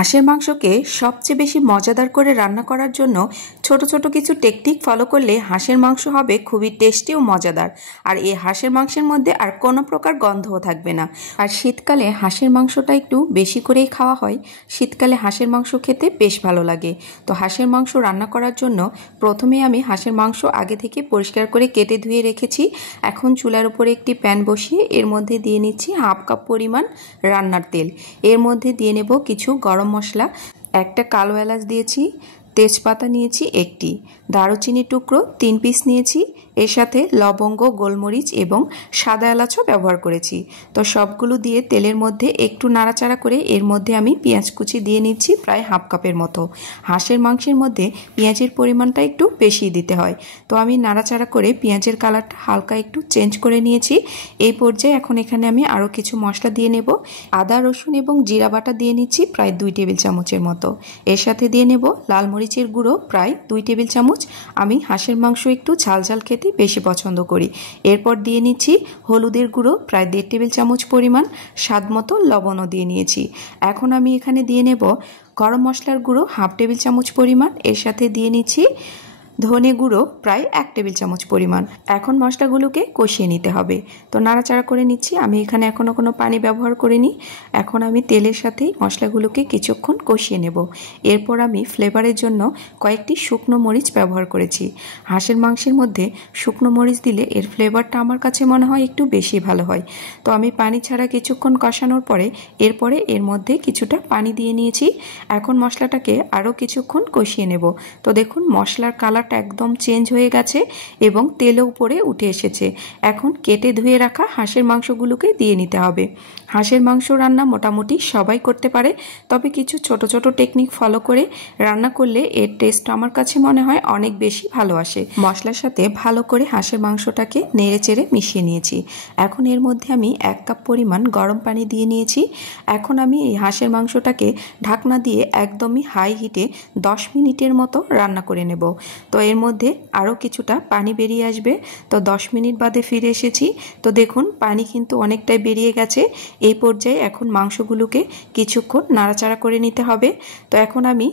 হাঁসের মাংসকে সবচেয়ে বেশি মজাদার করে রান্না করার জন্য ছোট ছোট কিছু টেকনিক ফলো করলে হাঁসের মাংস হবে খুবই টেস্টি ও মজাদার। আর এই হাঁসের মাংসের মধ্যে আর কোনো প্রকার গন্ধও থাকবে না। আর শীতকালে হাঁসের মাংসটা একটু বেশি করেই খাওয়া হয়। শীতকালে হাঁসের মাংস খেতে বেশ ভালো লাগে। তো হাঁসের মাংস রান্না করার জন্য প্রথমে আমি হাঁসের মাংস আগে থেকে পরিষ্কার করে কেটে ধুয়ে রেখেছি। এখন চুলার উপরে একটি প্যান বসিয়ে এর মধ্যে দিয়ে নিচ্ছি হাফ কাপ পরিমাণ রান্নার তেল। এর মধ্যে দিয়ে নেব কিছু গরম মশলা, একটা কালো এলাচ দিয়েছি, তেজপাতা নিয়েছি একটি, দারুচিনি টুকরো 3 পিস নিয়েছি, এর সাথে লবঙ্গ, গোলমরিচ এবং সাদা এলাচও ব্যবহার করেছি। তো সবগুলো দিয়ে তেলের মধ্যে একটু নাড়াচাড়া করে এর মধ্যে আমি পেঁয়াজ কুচি দিয়ে নিচ্ছি প্রায় হাফ কাপের মতো। হাঁসের মাংসের মধ্যে পেঁয়াজের পরিমাণটা একটু বেশি দিতে হয়। তো আমি নাড়াচাড়া করে পেঁয়াজের কালারটা হালকা একটু চেঞ্জ করে নিয়েছি। এই পর্যায়ে এখন এখানে আমি আরও কিছু মশলা দিয়ে নেব। আদা, রসুন এবং জিরা বাটা দিয়ে নিচ্ছি প্রায় 2 টেবিল চামচের মতো। এর সাথে দিয়ে নেব লাল মরিচের গুঁড়ো প্রায় 2 টেবিল চামচ। আমি হাঁসের মাংস একটু ঝাল ঝাল খেতে বেশি পছন্দ করি। এরপর দিয়ে নিচ্ছি হলুদের গুঁড়ো প্রায় 1.5 টেবিল চামচ পরিমাণ, স্বাদ মতো লবণও দিয়ে নিয়েছি। এখন আমি এখানে দিয়ে নেব গরম মশলার গুঁড়ো হাফ টেবিল চামচ পরিমাণ। এর সাথে দিয়ে নিচ্ছি ধনে গুঁড়ো প্রায় 1 টেবিল চামচ পরিমাণ। এখন মশলাগুলোকে কষিয়ে নিতে হবে। তো নাড়াচাড়া করে নিচ্ছি। আমি এখানে এখনও কোনো পানি ব্যবহার করিনি। এখন আমি তেলের সাথেই মশলাগুলোকে কিছুক্ষণ কষিয়ে নেব। এরপর আমি ফ্লেভারের জন্য কয়েকটি শুকনো মরিচ ব্যবহার করেছি। হাঁসের মাংসের মধ্যে শুকনো মরিচ দিলে এর ফ্লেভারটা আমার কাছে মনে হয় একটু বেশি ভালো হয়। তো আমি পানি ছাড়া কিছুক্ষণ কষানোর পরে এরপরে এর মধ্যে কিছুটা পানি দিয়ে নিয়েছি। এখন মশলাটাকে আরও কিছুক্ষণ কষিয়ে নেব। তো দেখুন মশলার কালার একদম চেঞ্জ হয়ে গেছে এবং তেলও উপরে উঠে এসেছে। এখন কেটে ধুয়ে রাখা হাঁসের মাংসগুলোকে দিয়ে নিতে হবে। হাঁসের মাংস রান্না মোটামুটি সবাই করতে পারে, তবে কিছু ছোট ছোট টেকনিক ফলো করে রান্না করলে এর টেস্ট আমার কাছে মনে হয় অনেক বেশি ভালো আসে। মশলার সাথে ভালো করে হাঁসের মাংসটাকে নেড়ে চেড়ে মিশিয়ে নিয়েছি। এখন এর মধ্যে আমি 1 কাপ পরিমাণ গরম পানি দিয়ে নিয়েছি। এখন আমি এই হাঁসের মাংসটাকে ঢাকনা দিয়ে একদমই হাই হিটে 10 মিনিটের মতো রান্না করে নেব। তো এর মধ্যে আরও কিছুটা পানি বেরিয়ে আসবে। তো 10 মিনিট বাদে ফিরে এসেছি। তো দেখুন পানি কিন্তু অনেকটাই বেরিয়ে গেছে। এই পর্যায়ে এখন মাংসগুলোকে কিছুক্ষণ নাড়াচাড়া করে নিতে হবে। তো এখন আমি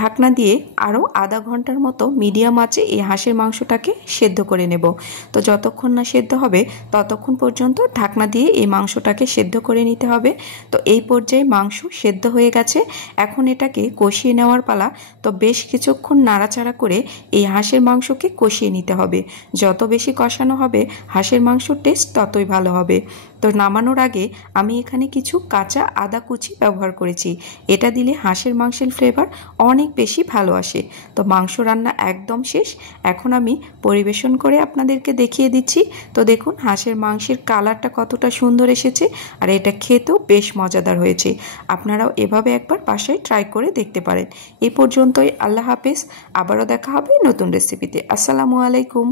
ঢাকনা দিয়ে আরও আধা ঘন্টার মতো মিডিয়াম আঁচে এই হাঁসের মাংসটাকে সেদ্ধ করে নেব। তো যতক্ষণ না সেদ্ধ হবে ততক্ষণ পর্যন্ত ঢাকনা দিয়ে এই মাংসটাকে সেদ্ধ করে নিতে হবে। তো এই পর্যায়ে মাংস সেদ্ধ হয়ে গেছে। এখন এটাকে কষিয়ে নেওয়ার পালা। তো বেশ কিছুক্ষণ নাড়াচাড়া করে এই হাঁসের মাংসকে কষিয়ে নিতে হবে। যত বেশি কষানো হবে হাঁসের মাংসর টেস্ট ততই ভালো হবে। তো নামানোর আগে আমি এখানে কিছু কাঁচা আদা কুচি ব্যবহার করেছি। এটা দিলে হাঁসের মাংসের ফ্লেভার অনেক বেশি ভালো আসে। তো মাংস রান্না একদম শেষ। এখন আমি পরিবেশন করে আপনাদেরকে দেখিয়ে দিচ্ছি। তো দেখুন হাঁসের মাংসের কালারটা কতটা সুন্দর এসেছে আর এটা খেতেও বেশ মজাদার হয়েছে। আপনারাও এভাবে একবার বাসায় ট্রাই করে দেখতে পারেন। এই পর্যন্তই। আল্লাহ হাফেজ। আবারও দেখা হবে নতুন রেসিপিতে। আসসালামু আলাইকুম।